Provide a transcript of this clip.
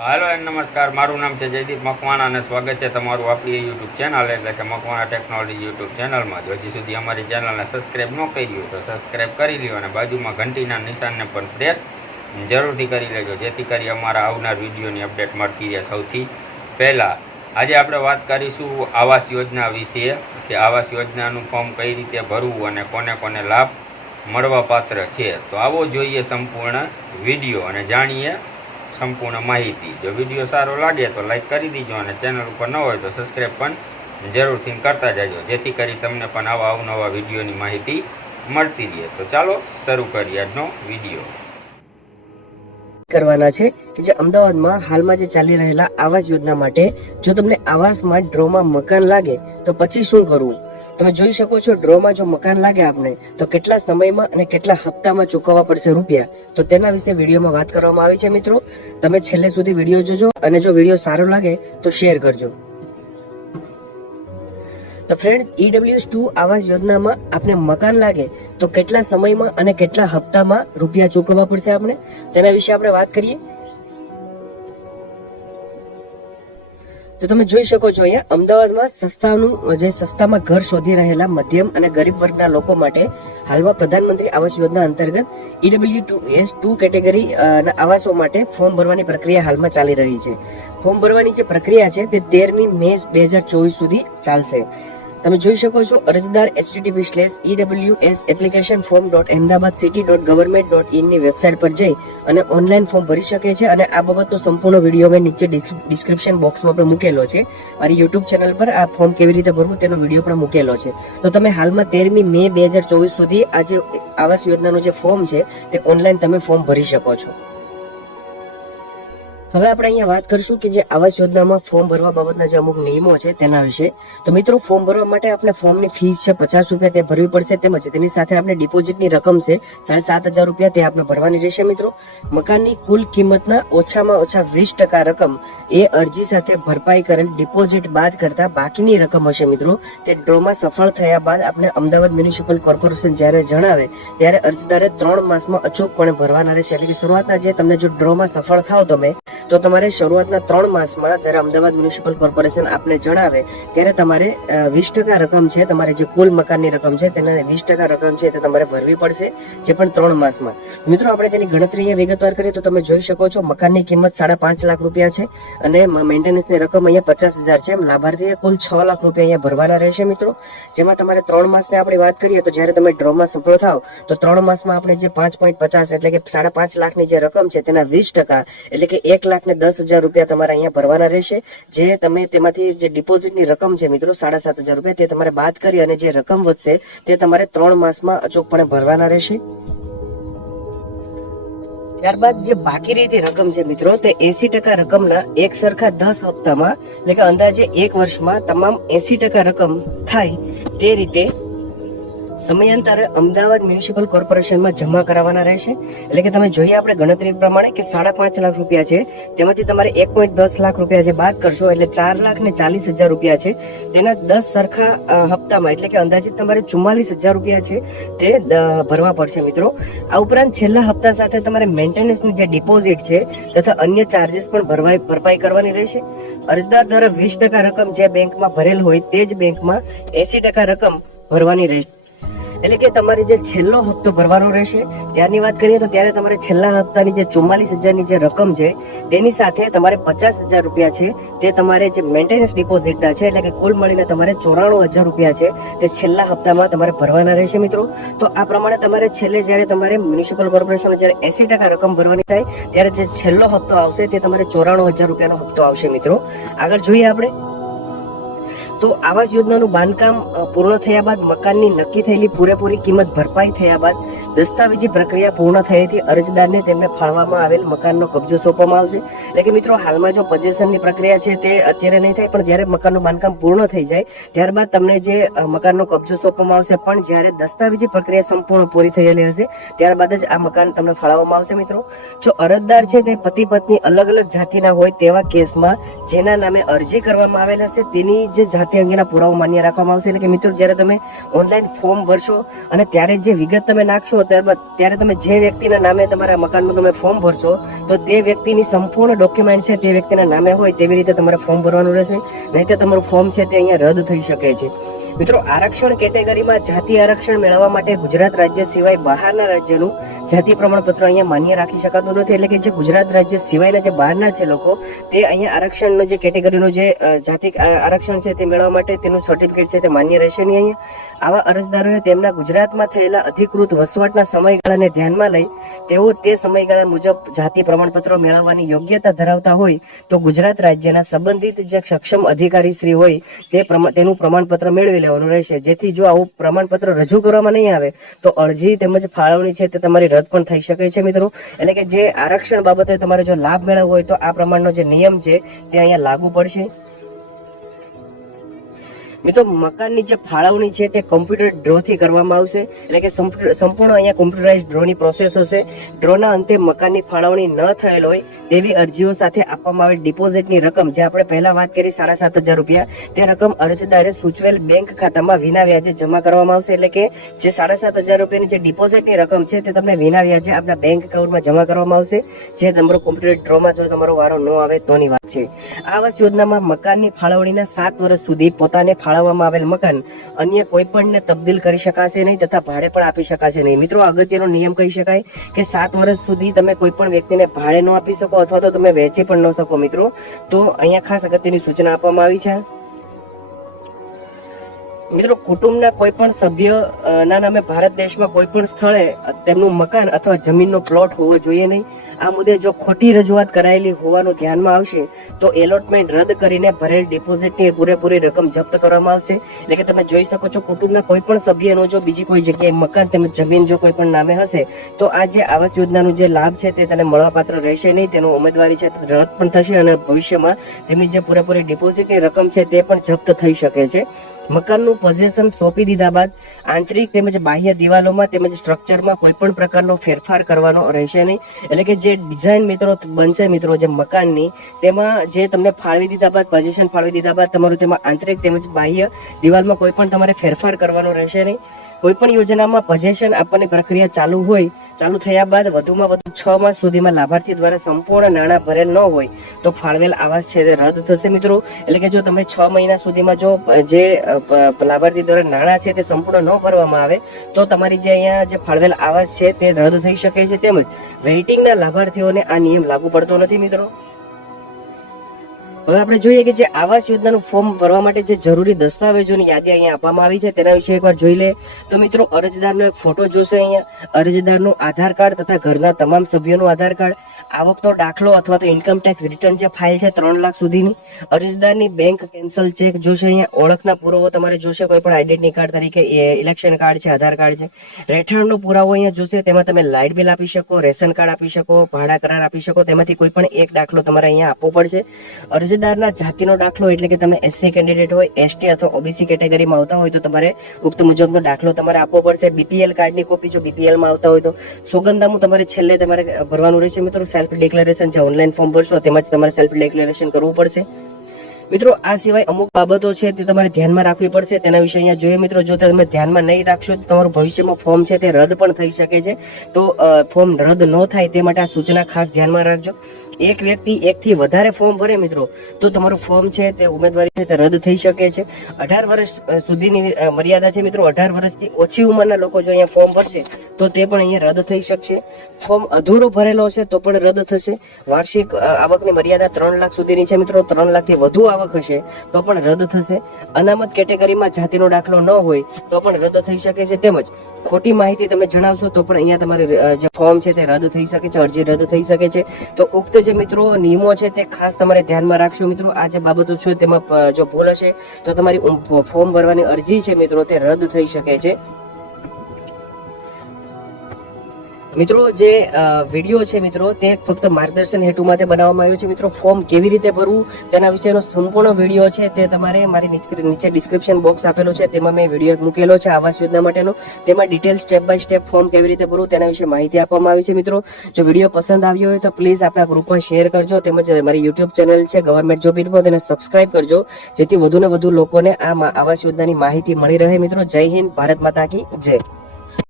હાલો એમ નમસ્કાર, મારું નામ છે જયદીપ મકવાણા અને સ્વાગત છે તમારું આપણી યુટ્યુબ ચેનલ એટલે કે મકવાણા ટેકનોલોજી યુટ્યુબ ચેનલમાં જો હજી સુધી અમારી ચેનલને સબસ્ક્રાઈબ ન કરી તો સબસ્ક્રાઈબ કરી લ્યો અને બાજુમાં ઘંટીના નિશાનને પણ પ્રેસ જરૂરથી કરી લેજો, જેથી કરી અમારા આવનાર વિડીયોની અપડેટ મળતી રહે સૌથી પહેલાં. આજે આપણે વાત કરીશું આવાસ યોજના વિશે, કે આવાસ યોજનાનું ફોર્મ કઈ રીતે ભરવું અને કોને કોને લાભ મળવા પાત્ર છે. તો આવો જોઈએ સંપૂર્ણ વીડિયો અને જાણીએ સંપૂર્ણ માહિતી. જો વીડિયો સારો લાગે તો લાઇક કરી દીજો અને ચેનલ ઉપર ન હોય તો સબસ્ક્રાઈબ પણ જરૂરથી કરતા જજો, જેથી કરી તમને પણ આવા અવનવા વિડીયોની માહિતી મળતી રહે. તો ચાલો શરૂ કરીએ આજનો વીડિયો. કરવાના છે કે જે અમદાવાદમાં હાલમાં જે ચાલી રહેલા આવાસ યોજના માટે જો તમને આવાસમાં ડ્રોમાં મકાન લાગે તો પછી શું કરવું? તમે જોઈ શકો છો, ડ્રોમાં જો મકાન લાગે આપણે તો કેટલા સમયમાં અને કેટલા હપ્તામાં ચૂકવવા પડશે રૂપિયા? તો તેના વિશે વિડીયોમાં વાત કરવામાં આવી છે, મિત્રો. તમે છેલ્લે સુધી વીડિયો જોજો અને જો વીડિયો સારો લાગે, તો શેર કરજો. તો ફ્રેન્ડ ઈડબ્લ્યુએસ ટુ આવાસ યોજનામાં આપણે મકાન લાગે, તો કેટલા સમયમાં અને કેટલા હપ્તામાં રૂપિયા ચૂકવવા પડશે આપણે તેના વિશે આપણે વાત કરીએ. તો તમે જોઈ શકો છો અહીંયા, અમદાવાદમાં સસ્તાનું જે સસ્તામાં ઘર શોધી રહેલા મધ્યમ અને ગરીબ વર્ગના લોકો માટે હાલમાં પ્રધાનમંત્રી આવાસ યોજના અંતર્ગત EW two S two category આવાસો માટે ફોર્મ ભરવાની પ્રક્રિયા હાલમાં ચાલી રહી છે. ફોર્મ ભરવાની જે પ્રક્રિયા છે તે તેરમી મે બે હજાર ચોવીસ સુધી ચાલશે. તમે જોઈ શકો છો અરજદાર HTTP slash EW S application form dot Ahmedabad city dot government dot ઇનની website પર જઈ અને ઓનલાઈન ફોર્મ ભરી શકે છે અને આ બાબતનો સંપૂર્ણ વીડિયો મેં નીચે ડિસ્ક્રિપ્શન બોક્સમાં પણ મૂકેલો છે. મારી યુટ્યુબ ચેનલ પર આ ફોર્મ કેવી રીતે ભરવું તેનો વીડિયો પણ મૂકેલો છે. તો તમે હાલમાં તેરમી મે બે હજાર ચોવીસ સુધી આ જે આવાસ યોજનાનું જે ફોર્મ છે તે ઓનલાઈન તમે ફોર્મ ભરી શકો છો. હવે આપણે અહીંયા વાત કરીશું કે જે આવાસ યોજનામાં ફોર્મ ભરવા બાબતના જે અમુક નિયમો છે તેના વિશે. તો મિત્રો, ફોર્મ ભરવા માટે આપણે ફોર્મની ફીસ છે પચાસ રૂપિયા તે ભરવી પડશે તેમજ તેની સાથે આપણે ડિપોઝિટની રકમ છે સાડા સાત હજાર રૂપિયા તે આપણે ભરવાની રહેશે મિત્રો. મકાનની કુલ કિંમતના ઓછામાં ઓછા વીસ ટકા રકમ એ અરજી સાથે ભરપાઈ કરેલ ડિપોઝિટ બાદ કરતા બાકીની રકમ હશે મિત્રો. તે ડ્રોમાં સફળ થયા બાદ આપણે અમદાવાદ મ્યુનિસિપલ કોર્પોરેશન જ્યારે જણાવે ત્યારે અરજદારે ત્રણ માસમાં અચૂકપણે ભરવાના રહેશે. એટલે કે શરૂઆતના જે તમને જો ડ્રોમાં સફળ થાવ તમે તો તમારે શરૂઆતના ત્રણ માસમાં જ્યારે અમદાવાદ મ્યુનિસિપલ કોર્પોરેશન આપને જણાવે, ત્યારે તમારે વીસ ટકા રકમ છે, તમારે જે કુલ મકાનની રકમ છે, તેના વીસ ટકા રકમ છે તે તમારે ભરવી પડશે, જે પણ ત્રણ માસમાં. મિત્રો, આપણે તેની ગણતરી અહીંયા વિગતવાર કરીએ તો તમે જોઈ શકો છો, મકાનની કિંમત સાડા પાંચ લાખ રૂપિયા છે અને મેન્ટેનન્સની રકમ અહીંયા પચાસ હજાર છે. એમ લાભાર્થીએ કુલ છ લાખ રૂપિયા અહીંયા ભરવાના રહેશે, મિત્રો. જેમાં તમારે ત્રણ માસની આપણે વાત કરીએ તો જ્યારે તમે ડ્રોમાં સફળ થાવ, તો ત્રણ માસમાં આપણે જે પાંચ પોઈન્ટ પચાસ એટલે કે સાડા પાંચ લાખની જે રકમ છે, તેના વીસ ટકા એટલે કે એક લાખ ને દસ હજાર રૂપિયા તમારે અહીંયા ભરવાના રહેશે. જે તમે તેમાંથી જે ડિપોઝિટની રકમ છે મિત્રો, સાડા સાત હજાર રૂપિયા, તે તમારે બાદ કરી અને જે રકમ વધશે, તે તમારે ત્રણ માસમાં અચૂકપણે ભરવાના રહેશે. ત્યારબાદ જે બાકી રહેતી રકમ છે મિત્રો, તે એસી ટકા રકમના એક સરખા દસ હપ્તામાં, એટલે કે અંદાજે એક વર્ષમાં તમામ એસી ટકા રકમ થાય તે રીતે સમયાંતરે અમદાવાદ મ્યુનિસિપલ કોર્પોરેશનમાં જમા કરાવવાના રહેશે. એટલે કે તમે જોઈએ આપણે ગણતરી પ્રમાણે કે સાડા પાંચ લાખ રૂપિયા છે. તેમાંથી તમારે એક પોઈન્ટ દસ લાખ રૂપિયા જે બાદ કરશો, એટલે ચાર લાખ ને ચાલીસ હજાર રૂપિયા છે. તેના દસ સરખા હપ્તામાં, એટલે કે અંદાજિત તમારે ચુમ્માલીસ હજાર રૂપિયા છે તે ભરવા પડશે મિત્રો. આ ઉપરાંત છેલ્લા હપ્તા સાથે તમારે મેન્ટેનન્સની જે ડિપોઝિટ છે તથા અન્ય ચાર્જીસ પણ ભરવાઈ ભરપાઈ કરવાની રહેશે. અરજદાર દ્વારા વીસ ટકા રકમ જે બેંકમાં ભરેલ હોય તે જ બેંકમાં એસી ટકા રકમ ભરવાની રહેશે. એટલે કે તમારે જે છેલ્લો હપ્તો ભરવાનો રહેશે, ત્યારની વાત કરીએ તો ત્યારે તમારે છેલ્લા હપ્તાની જે ચુમ્માલીસ હજારની જે રકમ છે, તેની સાથે તમારે પચાસ હજાર રૂપિયા છે, તે તમારે જે મેન્ટેનન્સ ડિપોઝિટના છે, એટલે કે કુલ મળીને તમારે ચોરાણું હજાર રૂપિયા છે, તે છેલ્લા હપ્તામાં તમારે ભરવાના રહેશે મિત્રો. તો આ પ્રમાણે તમારે છેલ્લે જ્યારે તમારે મ્યુનિસિપલ કોર્પોરેશન જ્યારે એસી ટકા રકમ ભરવાની થાય, ત્યારે જે છેલ્લો હપ્તો આવશે, તે તમારે ચોરાણું હજાર રૂપિયાનો હપ્તો આવશે મિત્રો. આગળ જોઈએ આપણે. તો આવાસ યોજનાનું બાંધકામ પૂર્ણ થયા બાદ મકાનની નક્કી થયેલી પૂરેપૂરી કિંમત ભરપાઈ થયા બાદ દસ્તાવેજી પ્રક્રિયા પૂર્ણ થયેથી અરજદારને તેમને ફાળવામાં આવેલ મકાનનો કબજો સોંપવામાં આવશે. એટલે કે મિત્રો, હાલમાં જો પજેશનની પ્રક્રિયા છે તે અત્યારે નહીં થાય, પણ જ્યારે મકાનનું બાંધકામ પૂર્ણ થઈ જાય, ત્યારબાદ તમને જે મકાનનો કબજો સોંપવામાં આવશે, પણ જ્યારે દસ્તાવેજી પ્રક્રિયા સંપૂર્ણ પૂરી થયેલી હશે, ત્યારબાદ જ આ મકાન તમને ફાળવવામાં આવશે મિત્રો. જો અરજદાર છે તે પતિ પત્ની અલગ અલગ જાતિના હોય તેવા કેસમાં, જેના નામે અરજી કરવામાં આવેલ હશે, તેની જે જાતિ તે અંગેના પુરાવો માન્ય રાખવામાં આવશે. એટલે કે મિત્રો, જ્યારે તમે ઓનલાઈન ફોર્મ ભરશો અને ત્યારે જે વિગત તમે નાખશો, ત્યારબાદ ત્યારે તમે જે વ્યક્તિના નામે તમારા મકાનનું તમે ફોર્મ ભરશો, તો તે વ્યક્તિની સંપૂર્ણ ડોક્યુમેન્ટ છે, તે વ્યક્તિના નામે હોય તેવી રીતે તમારે ફોર્મ ભરવાનું રહેશે. નહીં તો તમારું ફોર્મ છે તે અહીંયા રદ થઈ શકે છે. મિત્રો, આરક્ષણ કેટેગરીમાં જાતિ આરક્ષણ મેળવવા માટે ગુજરાત રાજ્ય સિવાય બહારના રાજ્યનું જાતિ પ્રમાણપત્ર અહીંયા માન્ય રાખી શકાતું નથી. એટલે કે જે ગુજરાત રાજ્ય સિવાયના જે બહારના છે લોકો, તે અહીંયા આરક્ષણનો જે કેટેગરીનું જે જાતિ આરક્ષણ છે તે મેળવવા માટે તેનું સર્ટિફિકેટ છે તે માન્ય રહેશે નહીં અહીંયા. આવા અરજદારોએ તેમના ગુજરાતમાં થયેલા અધિકૃત વસવાટના સમયગાળાને ધ્યાનમાં લઈ, તેઓ તે સમયગાળા મુજબ જાતિ પ્રમાણપત્રો મેળવવાની યોગ્યતા ધરાવતા હોય, તો ગુજરાત રાજ્યના સંબંધિત જે સક્ષમ અધિકારી શ્રી હોય, તે તેનું પ્રમાણપત્ર મેળવી લેવાનું રહેશે. જેથી જો આવું પ્રમાણપત્ર રજૂ કરવામાં નહીં આવે, તો અરજી તેમજ ફાળવણી છે તે તમારી રદ પણ થઈ શકે છે મિત્રો. એટલે કે જે આરક્ષણ બાબતે તમારે જો લાભ મેળવવો હોય તો આ પ્રમાણનો જે નિયમ છે તે અહીંયા લાગુ પડશે. મિત્રો મકાનની જે ફાળવણી છે તે કમ્પ્યુટર ડ્રો થી કરવામાં આવશે. એટલે કે સંપૂર્ણ અહીંયા કોમ્પ્યુટરાઇઝ ડ્રોની પ્રોસેસ હશે. ડ્રોના અંતે મકાનની ફાળવણી ન થયેલ હોય તેવી અરજીઓ સાથે આપવામાં આવેલ ડિપોઝિટની રકમ, જે આપણે પહેલા વાત કરી સાડા સાત હજાર રૂપિયા, તે રકમ અરજદારે સૂચવેલ બેંક ખાતામાં વિના વ્યાજે જમા કરવામાં આવશે. એટલે કે જે સાડા સાત હજાર રૂપિયાની જે ડિપોઝિટની રકમ છે તે તમને વિના વ્યાજે આપણા બેંક એકાઉન્ટમાં જમા કરવામાં આવશે. જે તમારો કોમ્પ્યુટર ડ્રોમાં જો તમારો વારો ન આવે, તોની વાત છે. આવાસ યોજનામાં મકાનની ફાળવણીના સાત વર્ષ સુધી પોતાને ફાળવવામાં આવેલ મકાન અન્ય કોઈ પણને તબદીલ કરી શકાશે નહીં તથા ભાડે પણ આપી શકાશે નહીં. મિત્રો, અગત્યનો નિયમ કહી શકાય કે સાત વર્ષ સુધી તમે કોઈ પણ વ્યક્તિને ભાડે ન આપી શકો અથવા તો તમે વેચી પણ ન શકો મિત્રો. તો અહીંયા ખાસ અગત્યની સૂચના આપવામાં આવી છે. મિત્રો, કુટુંબના કોઈ પણ સભ્ય ના નામે ભારત દેશમાં કોઈ પણ સ્થળે તેમનું મકાન અથવા જમીનનો પ્લોટ હોવો જોઈએ નહીં. આ મુદ્દે જો ખોટી રજૂઆત કરાયેલી હોવાનું ધ્યાનમાં આવશે, તો એલોટમેન્ટ રદ કરીને ભરેલ ડિપોઝિટની પૂરેપૂરી રકમ જપ્ત કરવામાં આવશે. એટલે કે તમે જોઈ શકો છો, કુટુંબના કોઈ પણ સભ્યનો જો બીજી કોઈ જગ્યાએ મકાન તેમજ જમીન જો કોઈ પણ નામે હશે, તો આ જે આવાસ યોજનાનો જે લાભ છે તે તેને મળવાપાત્ર રહેશે નહીં. તેનું ઉમેદવારી છે રદ પણ થશે અને ભવિષ્યમાં તેમની જે પૂરેપૂરી ડિપોઝિટની રકમ છે તે પણ જપ્ત થઈ શકે છે. મકાનનું પોઝેશન સોંપી દીધા બાદ આંતરિક તેમજ બાહ્ય દિવાલોમાં તેમજ સ્ટ્રક્ચરમાં કોઈ પણ પ્રકારનો ફેરફાર કરવાનો રહેશે નહીં. એટલે કે જે ડિઝાઇન મિત્રો બનશે મિત્રો, જે મકાનની, તેમાં જે તમને ફાળવી દીધા બાદ પોઝિશન ફાળવી દીધા બાદ તમારું તેમાં આંતરિક તેમજ બાહ્ય દિવાલમાં કોઈ પણ તમારે ફેરફાર કરવાનો રહેશે નહીં. કોઈ પણ યોજનામાં પજેશન આપવાની પ્રક્રિયા ચાલુ હોય, ચાલુ થયા બાદ વધુમાં વધુ છ માસ સુધીમાં લાભાર્થી દ્વારા સંપૂર્ણ નાણાં ભરેલ ન હોય, તો ફાળવેલ આવાસ છે તે રદ થશે મિત્રો. એટલે કે જો તમે છ મહિના સુધીમાં જો, જે લાભાર્થી દ્વારા નાણાં છે તે સંપૂર્ણ ન ભરવામાં આવે, તો તમારી જે અહીંયા જે ફાળવેલ આવાસ છે તે રદ થઈ શકે છે. તેમજ વેઇટિંગના લાભાર્થીઓને આ નિયમ લાગુ પડતો નથી મિત્રો. હવે આપણે જોઈએ કે જે આવાસ યોજનાનું ફોર્મ ભરવા માટે જે જરૂરી દસ્તાવેજોની યાદી અહીંયા આપવામાં આવી છે, તેના વિશે એકવાર જોઈ લે. તો મિત્રો, અરજદારનો એક ફોટો જોશે અહીંયા. અરજદારનું આધાર કાર્ડ તથા ઘરના તમામ સભ્યોનું આધાર કાર્ડ. આવકનો દાખલો અથવા તો ઇન્કમ ટેક્સ રિટર્ન જે ફાઇલ છે, ત્રણ લાખ સુધીની. અરજદારની બેંક કેન્સલ ચેક જોશે અહીંયા. ઓળખના પુરાવો તમારે જોશે. કોઈ પણ આઈડેન્ટિટી કાર્ડ તરીકે ઇલેક્શન કાર્ડ છે, આધાર કાર્ડ છે. રહેઠાણનો પુરાવો અહીંયા જોશે. તેમાં તમે લાઇટ બિલ આપી શકો, રેશન કાર્ડ આપી શકો, ભાડા કરાર આપી શકો. તેમાંથી કોઈ પણ એક દાખલો તમારે અહીંયા આપવો પડશે. અરજદારના જાતિનો દાખલો એટલે કે તમે એસસી કેન્ડિડેટ હોય એસટી અથવા ઓબીસી કેટેગરીમાં આવતા હોય તો તમારે ઉક્ત મુજબનો દાખલો તમારે આપવો પડશે. બીપીએલ કાર્ડની કોપી જો બીપીએલમાં આવતા હોય તો સોગંદનામું તમારે છેલ્લે તમારે ભરવાનું રહેશે મિત્રો. સેલ્ફ ડિક્લેરેશન છે ઓનલાઈન ફોર્મ ભરશો તેમાં તમારે સેલ્ફ ડિક્લેરેશન કરવું પડશે. મિત્રો, આ સિવાય અમુક બાબતો છે તે તમારે ધ્યાનમાં રાખવી પડશે. તેના વિશે અહીંયા જોઈએ મિત્રો, જો તમે ધ્યાનમાં નહીં રાખશો, તો તમારું ભવિષ્યમાં ફોર્મ છે તે રદ પણ થઈ શકે છે. તો ફોર્મ રદ ન થાય તે માટે આ સૂચના ખાસ ધ્યાનમાં રાખજો. એક વ્યક્તિ એકથી વધારે ફોર્મ ભરે મિત્રો, તો તમારું ફોર્મ છે તે ઉમેદવારી છે તે રદ થઈ શકે છે. અઢાર વર્ષ સુધીની મર્યાદા છે મિત્રો, અઢાર વર્ષથી ઓછી ઉંમરના લોકો જો અહીંયા ફોર્મ ભરશે, તો તે પણ અહીંયા રદ થઈ શકશે. ફોર્મ અધૂરો ભરેલો હશે તો પણ રદ થશે. વાર્ષિક આવકની મર્યાદા ત્રણ લાખ સુધીની છે મિત્રો, ત્રણ લાખથી વધુ આવક હશે, તો પણ રદ થશે. અનામત કેટેગરીમાં જાતિનો દાખલો ન હોય, તો પણ રદ થઈ શકે છે. તેમજ ખોટી માહિતી તમે જણાવશો, તો પણ અહીંયા તમારે જે ફોર્મ છે તે રદ થઈ શકે છે, અરજી રદ થઈ શકે છે. તો ઉક્ત જે મિત્રો નિયમો છે તે ખાસ તમારે ધ્યાનમાં રાખશો મિત્રો. આ જે બાબતો છે તેમાં જો ભૂલ હશે, તો તમારી ફોર્મ ભરવાની અરજી છે મિત્રો, તે રદ થઈ શકે છે. મિત્રો, જે વીડિયો છે મિત્રો, તે ફક્ત માર્ગદર્શન હેતુ માટે બનાવવામાં આવ્યો છે. મિત્રો ફોર્મ કેવી રીતે ભરવું, તેના વિશેનો સંપૂર્ણ વીડિયો છે. તે તમારે મારી નીચે ડિસ્ક્રિપ્શન બોક્સ આપેલો છે. તેમાં મેં વીડિયો મૂકેલો છે આવાસ યોજના માટેનો. તેમાં detail step by step form કેવી રીતે ભરવું, તેના વિશે માહિતી આપવામાં આવી છે. મિત્રો, જો વીડિયો પસંદ આવ્યો હોય તો પ્લીઝ આપણા ગ્રુપમાં શેર કરજો. તેમજ મારી યુટ્યુબ ચેનલ છે ગવર્મેન્ટ જોબ ઇન્ફો તેને સબસ્ક્રાઇબ કરજો. જેથી વધુ ને વધુ લોકોને આ આવાસ યોજનાની માહિતી મળી રહે. મિત્રો, જય હિન્દ, ભારત માતા કી જય.